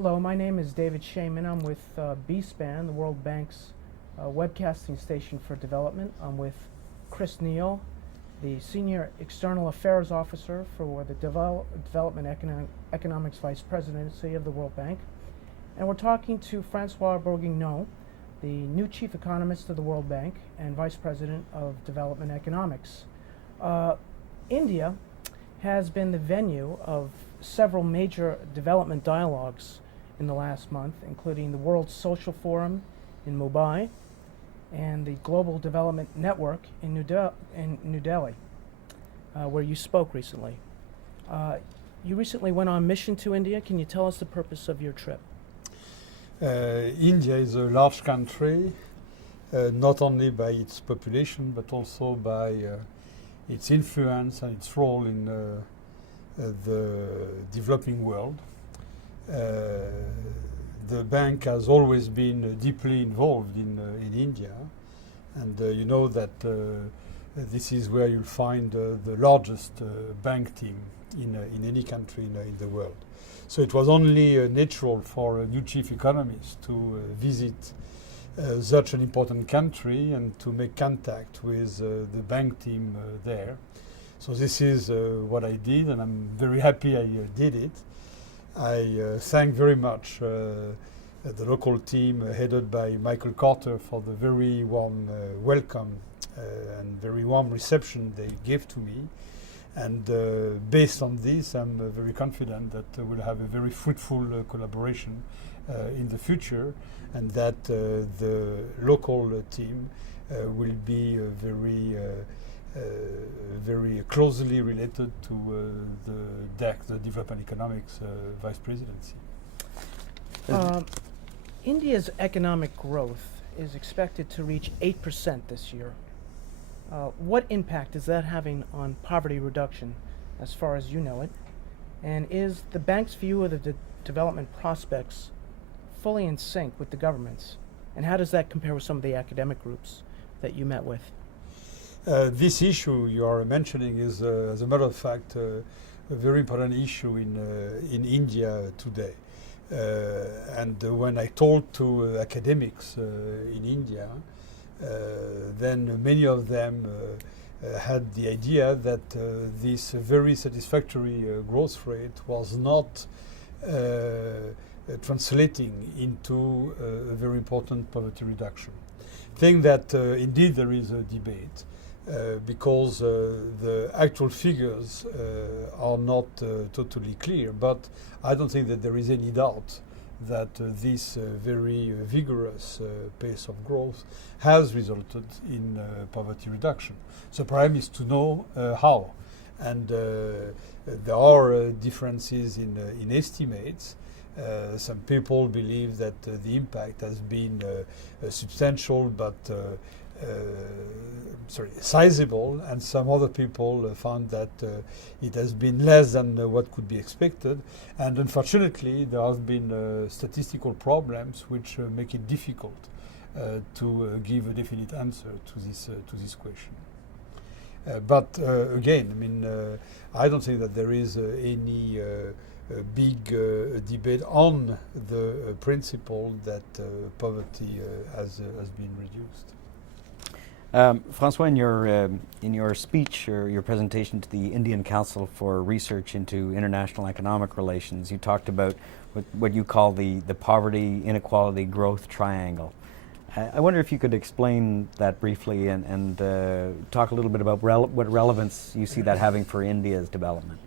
Hello, my name is David Shaman. I'm with B-SPAN, the World Bank's webcasting station for development. I'm with Chris Neal, the Senior External Affairs Officer for the Development Economics Vice Presidency of the World Bank. And we're talking to Francois Bourguignon, the new Chief Economist of the World Bank and Vice President of Development Economics. India has been the venue of several major development dialogues in the last month, including the World Social Forum in Mumbai and the Global Development Network in New Delhi, where you spoke recently. You recently went on mission to India. Can you tell us the purpose of your trip? India is a large country, not only by its population, but also by its influence and its role in the developing world. The bank has always been deeply involved in India, and you know that this is where you'll find the largest bank team in any country in the world. So it was only natural for a new chief economist to visit such an important country and to make contact with the bank team there. So this is what I did, and I'm very happy I did it. I thank very much the local team headed by Michael Carter for the very warm welcome and very warm reception they gave to me. And based on this, I'm very confident that we'll have a very fruitful collaboration in the future, and that the local team will be very closely related to the DEC, the Development Economics Vice Presidency. India's economic growth is expected to reach 8% this year. What impact is that having on poverty reduction, as far as you know it? And is the bank's view of the development prospects fully in sync with the government's? And how does that compare with some of the academic groups that you met with? This issue you are mentioning is, as a matter of fact, a very important issue in India today. And when I talked to academics in India, then many of them had the idea that this very satisfactory growth rate was not translating into a very important poverty reduction. I think that indeed there is a debate because the actual figures are not totally clear, but I don't think that there is any doubt that this very vigorous pace of growth has resulted in poverty reduction. So the problem is to know how. And there are differences in estimates. Some people believe that the impact has been substantial, but sizable, and some other people found that it has been less than what could be expected. And unfortunately, there have been statistical problems which make it difficult to give a definite answer to this question. But again, I mean, I don't think that there is any big debate on the principle that poverty has been reduced. Francois, in your speech or your presentation to the Indian Council for Research into International Economic Relations, you talked about what you call the poverty, inequality, growth triangle. I wonder if you could explain that briefly and talk a little bit about what relevance you see that having for India's development.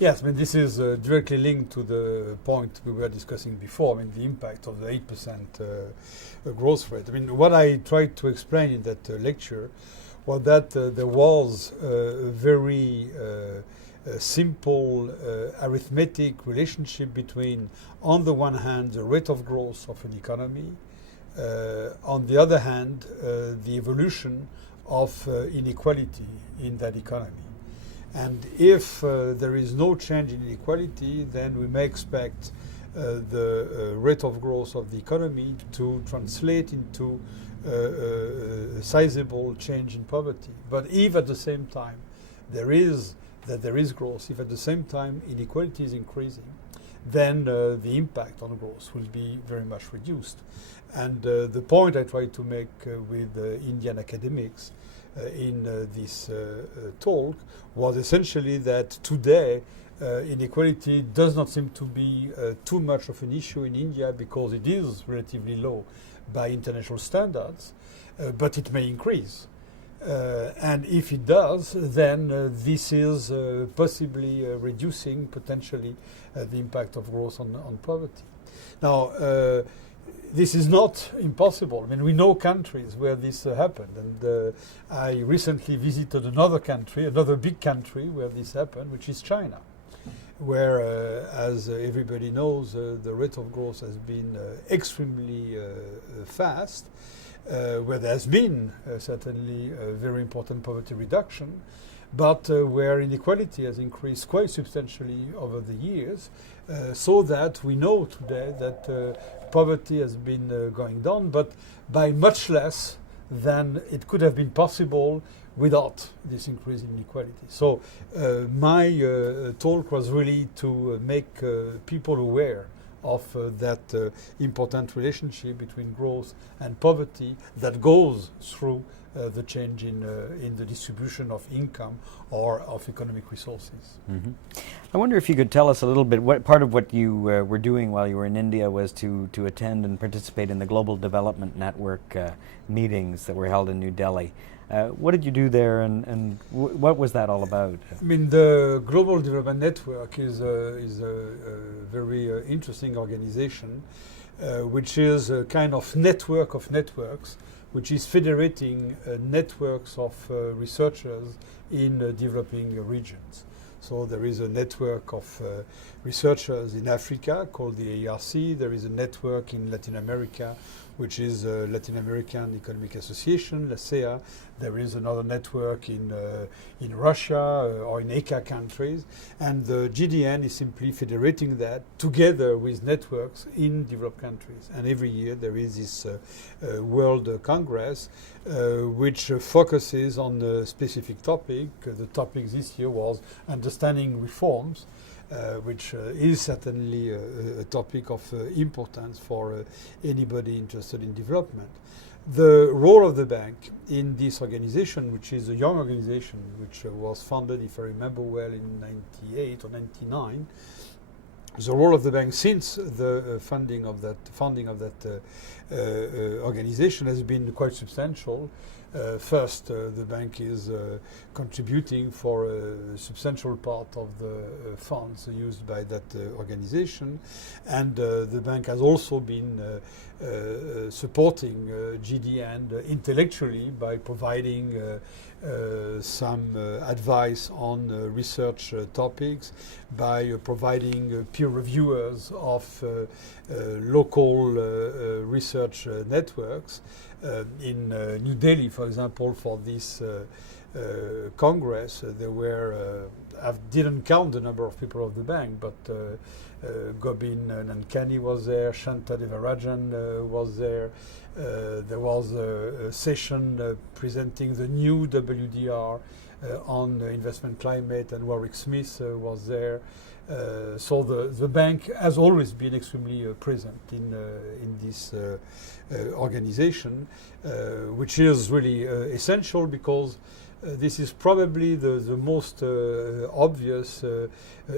Yes, I mean, this is directly linked to the point we were discussing before, I mean, the impact of the 8% growth rate. I mean, what I tried to explain in that lecture was that there was a very simple arithmetic relationship between, on the one hand, the rate of growth of an economy, on the other hand, the evolution of inequality in that economy. And if there is no change in inequality, then we may expect the rate of growth of the economy to translate into a sizable change in poverty. But if at the same time there is growth, if at the same time inequality is increasing, then the impact on growth will be very much reduced. And the point I try to make with Indian academics in this talk was essentially that today inequality does not seem to be too much of an issue in India because it is relatively low by international standards, but it may increase. And if it does, then this is possibly reducing potentially the impact of growth on poverty. Now, this is not impossible. I mean, we know countries where this happened, and I recently visited another country, another big country where this happened, which is China, where, as everybody knows, the rate of growth has been extremely fast, where there has been certainly a very important poverty reduction, but where inequality has increased quite substantially over the years, so that we know today that poverty has been going down, but by much less than it could have been possible without this increase in inequality. So my talk was really to make people aware of that important relationship between growth and poverty that goes through the change in the distribution of income or of economic resources. Mm-hmm. I wonder if you could tell us a little bit, what part of what you were doing while you were in India was to attend and participate in the Global Development Network meetings that were held in New Delhi. What did you do there, and what was that all about? I mean, the Global Development Network is a very interesting organization, which is a kind of network of networks, which is federating networks of researchers in developing regions. So there is a network of researchers in Africa called the ARC. There is a network in Latin America, which is Latin American Economic Association, LACEA. There is another network in Russia or in ECA countries. And the GDN is simply federating that together with networks in developed countries. And every year there is this World Congress, which focuses on a specific topic. The topic this year was understanding reforms, which is certainly a topic of importance for anybody interested in development. The role of the bank in this organization, which is a young organization, which was founded, if I remember well, in 98 or 99, the role of the bank since the founding of that organization has been quite substantial. First, the bank is contributing for a substantial part of the funds used by that organization, and the bank has also been supporting GDN intellectually by providing some advice on research topics, by providing peer reviewers of local research networks. In New Delhi, for example, for this Congress, there were, I didn't count the number of people of the bank, but Gobin Nankani was there, Shanta Devarajan was there. There was a session presenting the new WDR on investment climate, and Warwick Smith was there. So the bank has always been extremely present in this organization, which is really essential because this is probably the most obvious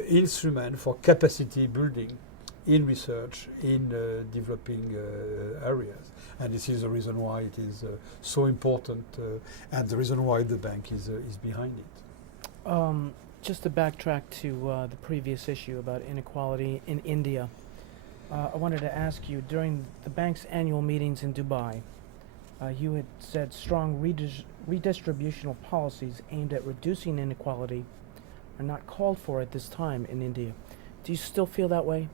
instrument for capacity building in research in developing areas. And this is the reason why it is so important and the reason why the bank is behind it. Just to backtrack to the previous issue about inequality in India, I wanted to ask you, during the bank's annual meetings in Dubai, you had said strong redistributional policies aimed at reducing inequality are not called for at this time in India. Do you still feel that way?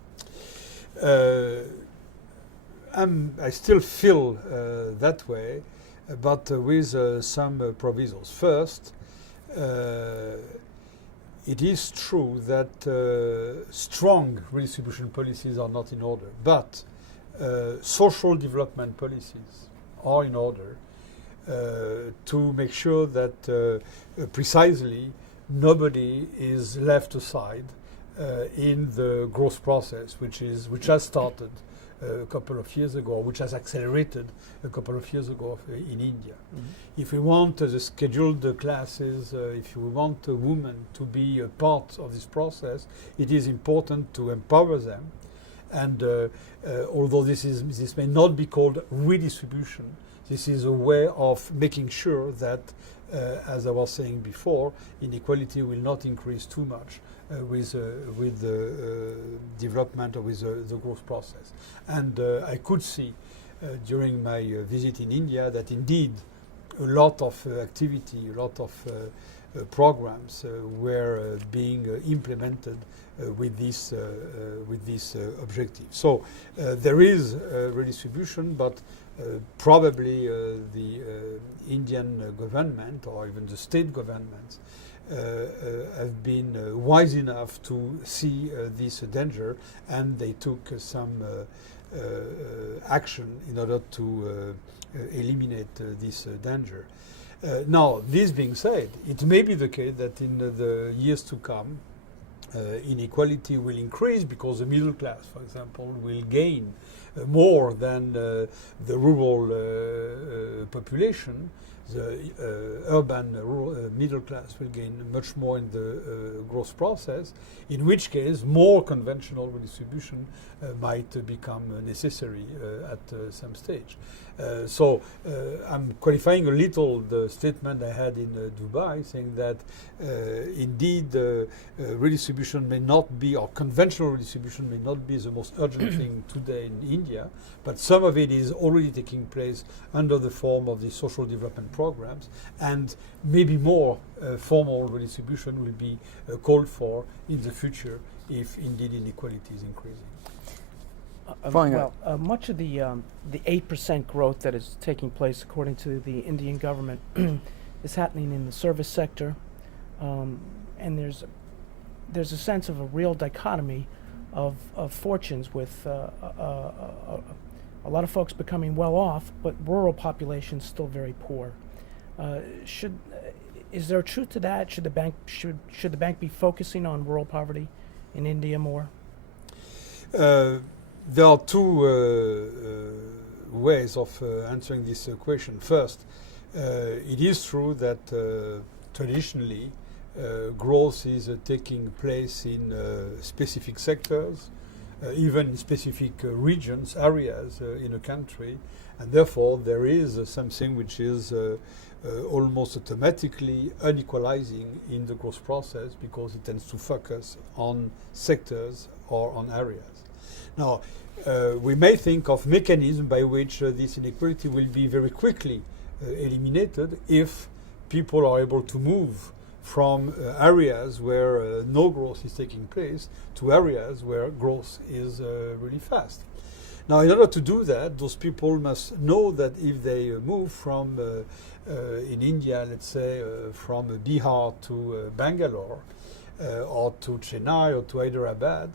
I still feel that way, but with some provisos. First, it is true that strong redistribution policies are not in order, but social development policies are in order to make sure that precisely nobody is left aside in the growth process, which has started a couple of years ago, which has accelerated a couple of years ago in India. If we want the scheduled classes, if we want women to be a part of this process, it is important to empower them. And although this may not be called redistribution, this is a way of making sure that, as I was saying before, inequality will not increase too much with the development or with the growth process. And I could see during my visit in India that indeed a lot of activity, a lot of programs were being implemented with this objective. So there is redistribution, but probably the Indian government or even the state governments have been wise enough to see this danger, and they took some action in order to eliminate this danger. Now, this being said, it may be the case that in the years to come, inequality will increase because the middle class, for example, will gain more than the rural population. The urban rural, middle class will gain much more in the growth process, in which case more conventional redistribution might become necessary at some stage. So I'm qualifying a little the statement I had in Dubai, saying that indeed redistribution may not be, or conventional redistribution may not be the most urgent thing today in India, but some of it is already taking place under the form of the social development programs, and maybe more formal redistribution will be called for in the future if indeed inequality is increasing. Much of the 8% growth that is taking place, according to the Indian government, is happening in the service sector, and there's a sense of a real dichotomy of fortunes, with a lot of folks becoming well off, but rural populations still very poor. Is there truth to that? Should the bank be focusing on rural poverty in India more? There are two ways of answering this question. First, it is true that traditionally growth is taking place in specific sectors, even in specific regions, areas in a country, and therefore there is something which is almost automatically unequalizing in the growth process, because it tends to focus on sectors or on areas. Now, we may think of mechanisms by which this inequality will be very quickly eliminated if people are able to move from areas where no growth is taking place to areas where growth is really fast. Now, in order to do that, those people must know that if they move from, in India, let's say, from Bihar to Bangalore, or to Chennai or to Hyderabad,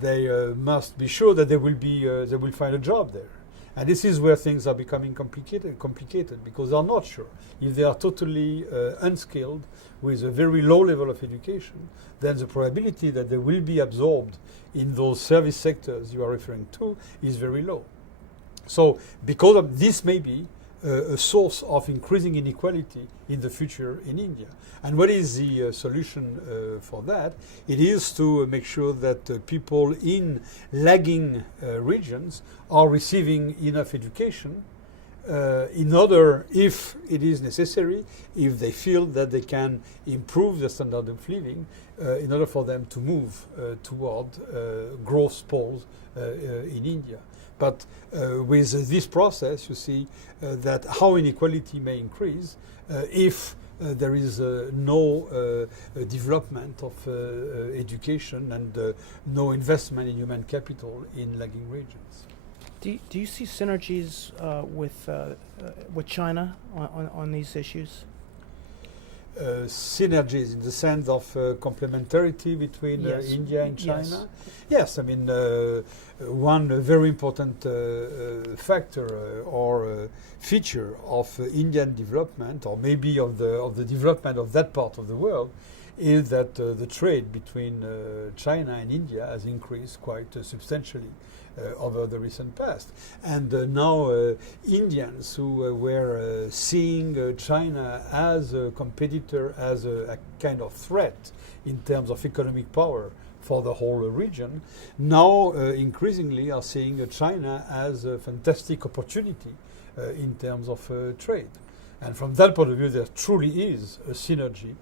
they must be sure that they will find a job there. And this is where things are becoming complicated, because they're not sure. If they are totally unskilled with a very low level of education, then the probability that they will be absorbed in those service sectors you are referring to is very low. So because of this may be a source of increasing inequality in the future in India. And what is the solution for that? It is to make sure that people in lagging regions are receiving enough education in order, if it is necessary, if they feel that they can improve the standard of living, in order for them to move toward growth poles in India. But with this process, you see that how inequality may increase if there is no development of education and no investment in human capital in lagging regions. Do you see synergies with China on these issues? Synergies in the sense of complementarity between India and China? Yes, I mean, one very important factor or feature of Indian development, or maybe of the development of that part of the world, is that the trade between China and India has increased quite substantially over the recent past. And now Indians who were seeing China as a competitor, as a kind of threat in terms of economic power for the whole region, now increasingly are seeing China as a fantastic opportunity in terms of trade. And from that point of view, there truly is a synergy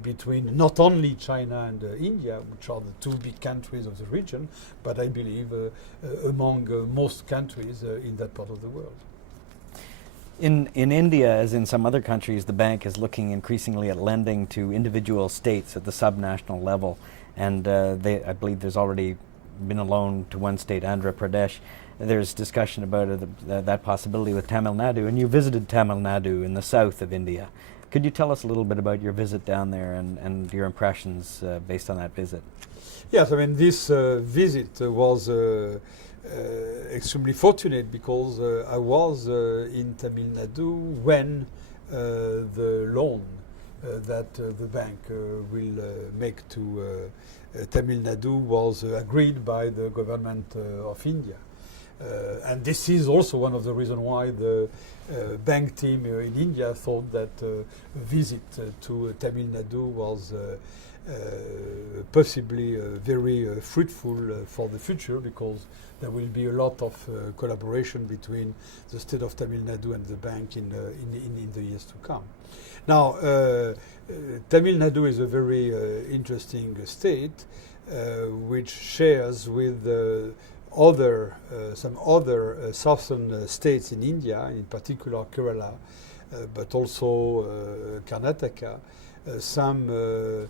between not only China and India, which are the two big countries of the region, but I believe among most countries in that part of the world. In India, as in some other countries, the bank is looking increasingly at lending to individual states at the subnational level. And I believe there's already been a loan to one state, Andhra Pradesh. There's discussion about that possibility with Tamil Nadu. And you visited Tamil Nadu in the south of India. Could you tell us a little bit about your visit down there and your impressions based on that visit? Yes, I mean, this visit was extremely fortunate because I was in Tamil Nadu when the loan that the bank will make to Tamil Nadu was agreed by the government of India. And this is also one of the reasons why the bank team in India thought that a visit to Tamil Nadu was possibly very fruitful for the future, because there will be a lot of collaboration between the state of Tamil Nadu and the bank in the years to come. Now, Tamil Nadu is a very interesting state which shares with some other southern states in India, in particular Kerala, but also Karnataka, some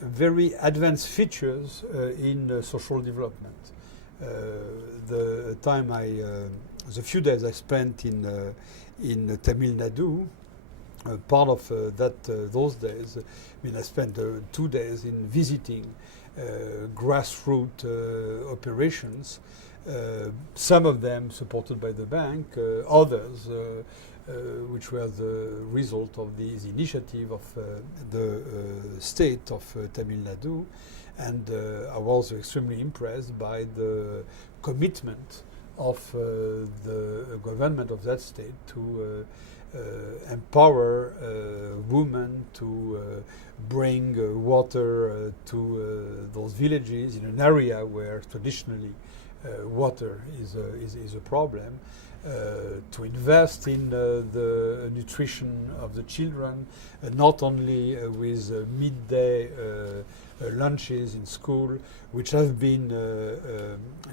very advanced features in social development. The few days I spent in Tamil Nadu, part of those days, I mean, I spent 2 days in visiting grassroots operations, some of them supported by the bank, others which were the result of this initiative of the state of Tamil Nadu. And I was extremely impressed by the commitment of the government of that state to empower women, to bring water to those villages in an area where traditionally water is a problem, to invest in the nutrition of the children, not only with midday lunches in school, which have been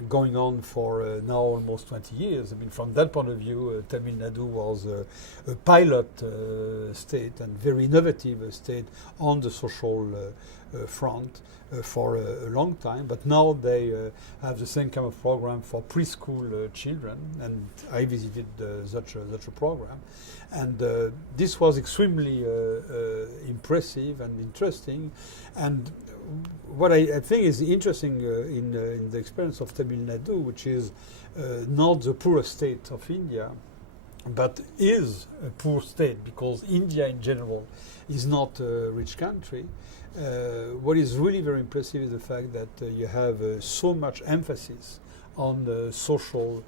going on for now almost 20 years. I mean, from that point of view, Tamil Nadu was a pilot state and very innovative state on the social front for a long time. But now they have the same kind of program for preschool children, and I visited such a program. And this was extremely impressive and interesting. And what I think is interesting in the experience of Tamil Nadu, which is not the poorest state of India, but is a poor state because India in general is not a rich country. What is really very impressive is the fact that you have so much emphasis on social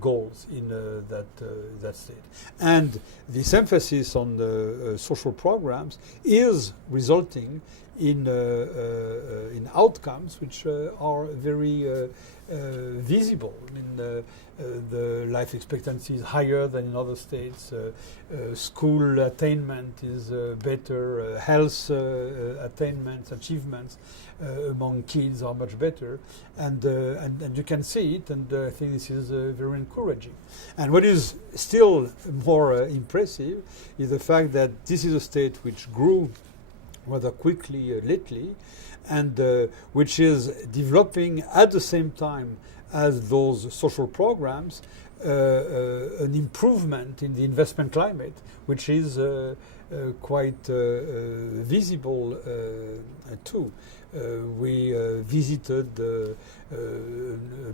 goals in that state. And this emphasis on the social programs is resulting in outcomes which are very visible. I mean, the life expectancy is higher than in other states. School attainment is better. Health attainments, achievements among kids are much better, and you can see it. And I think this is very encouraging. And what is still more impressive is the fact that this is a state which grew rather quickly lately, and which is developing at the same time as those social programs an improvement in the investment climate, which is quite visible too. We visited a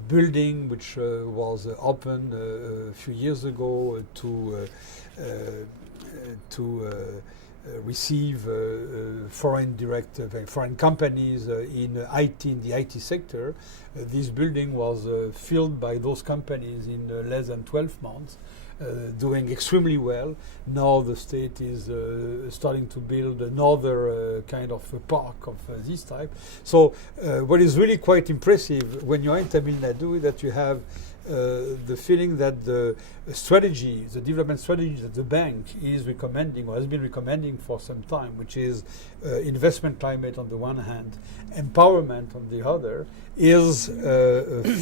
building which was opened a few years ago to receive foreign companies in the IT sector. This building was filled by those companies in less than 12 months. Doing extremely well. Now the state is starting to build another kind of a park of this type. So what is really quite impressive when you are in Tamil Nadu is that you have the feeling that the development strategy that the bank is recommending or has been recommending for some time, which is investment climate on the one hand, empowerment on the other, is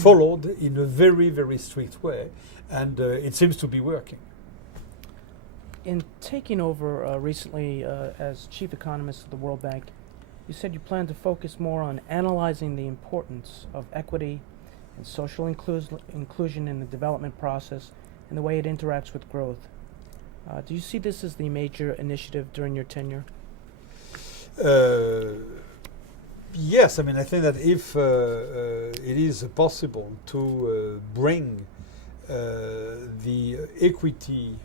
followed in a very, very strict way. And it seems to be working. In taking over recently as chief economist of the World Bank, you said you plan to focus more on analyzing the importance of equity and social inclusion in the development process and the way it interacts with growth. Do you see this as the major initiative during your tenure? Yes, I mean, I think that if it is possible to bring the equity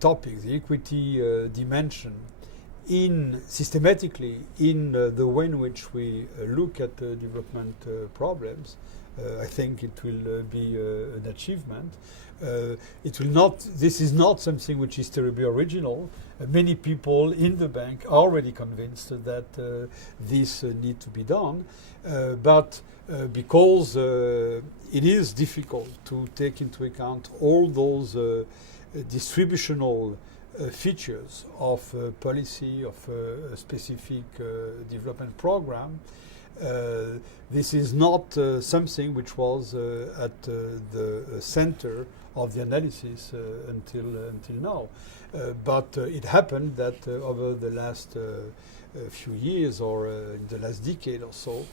topic, the equity dimension, systematically in the way in which we look at development problems, I think it will be an achievement. It will not. This is not something which is terribly original. Many people in the bank are already convinced that this needs to be done, but because it is difficult to take into account all those distributional features of policy, of a specific development program. This is not something which was at the center of the analysis until now. But it happened that over the last few years or in the last decade or so,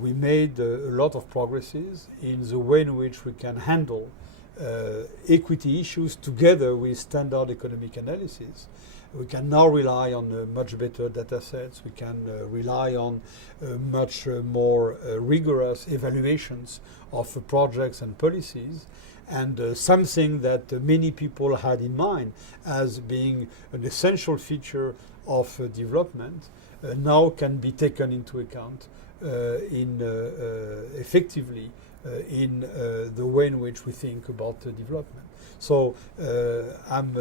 we made a lot of progresses in the way in which we can handle equity issues together with standard economic analysis. We can now rely on much better data sets. We can rely on much more rigorous evaluations of projects and policies. And something that many people had in mind as being an essential feature of development now can be taken into account effectively in the way in which we think about development. So I'm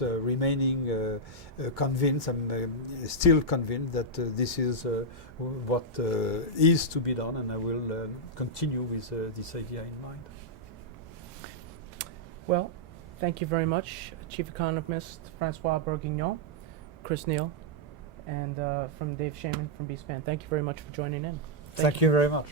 remaining convinced. I'm still convinced that this is what is to be done, and I will continue with this idea in mind. Well, thank you very much, Chief Economist Francois Bourguignon, Chris Neal, and from Dave Shaman from B-Span. Thank you very much for joining in. Thank you very much.